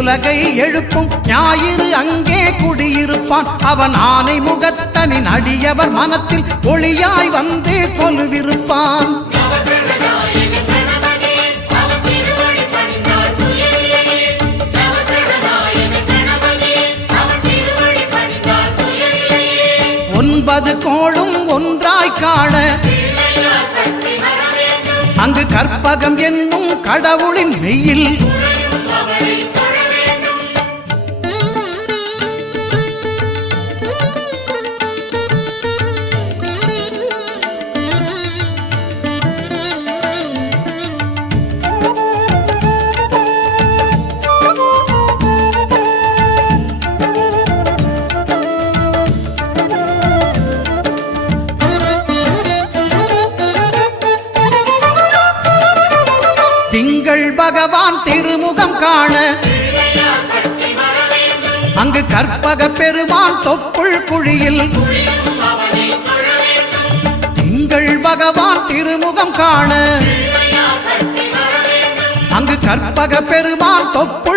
உலகை எழுப்பும் ஞாயிறு அங்கே குடியிருப்பான். அவன் ஆனை முகத்தனின் அடியவர் மனத்தில் ஒளியாய் வந்து கொலுவிருப்பான். ஒன்பது கோளும் ஒன்றாய் காண அங்கு கற்பகம் என்னும் கடவுளின் மெய்யில் திங்கள் பகவான் திருமுகம் காண அங்கு கற்பக பெருமான் தொப்புள் குழியில் திங்கள் பகவான் திருமுகம் காண அங்கு கற்பக பெருமான் தொப்புள்